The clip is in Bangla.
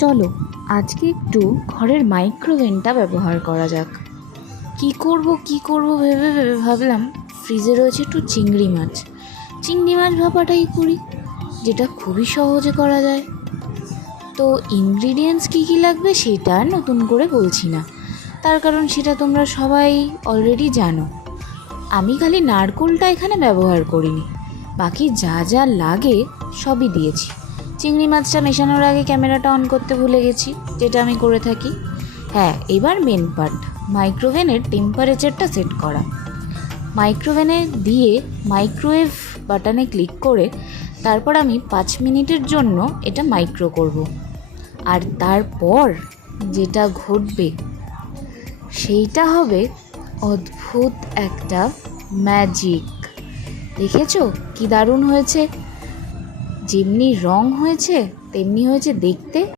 চলো আজকে একটু ঘরের মাইক্রোওভেনটা ব্যবহার করা যাক। কি করব ভেবে ভেবে ভাবলাম ফ্রিজে রয়েছে একটু চিংড়ি মাছ ভাপাটাই করি, যেটা খুবই সহজে করা যায়। তো ইনগ্রিডিয়েন্টস কী লাগবে সেটা আর নতুন করে বলছি না, তার কারণ সেটা তোমরা সবাই অলরেডি জানো। আমি খালি নারকোলটা এখানে ব্যবহার করিনি, বাকি যা যা লাগে সবই দিয়েছি। চিংড়ি মাছটা মেশানোর আগে ক্যামেরাটা অন করতে ভুলে গেছি, যেটা আমি করে থাকি। হ্যাঁ, এবার মেন পার্ট, মাইক্রোওভেনের টেম্পারেচারটা সেট করা। মাইক্রোওভেনে দিয়ে মাইক্রোওয়েভ বাটনে ক্লিক করে তারপর আমি 5 মিনিটের জন্য এটা মাইক্রো করব। আর তারপর যেটা ঘটবে সেইটা হবে অদ্ভুত একটা ম্যাজিক। দেখেছো কি দারুণ হয়েছে? যেমনি রং হয়েছে তেমনি হয়েছে দেখতে।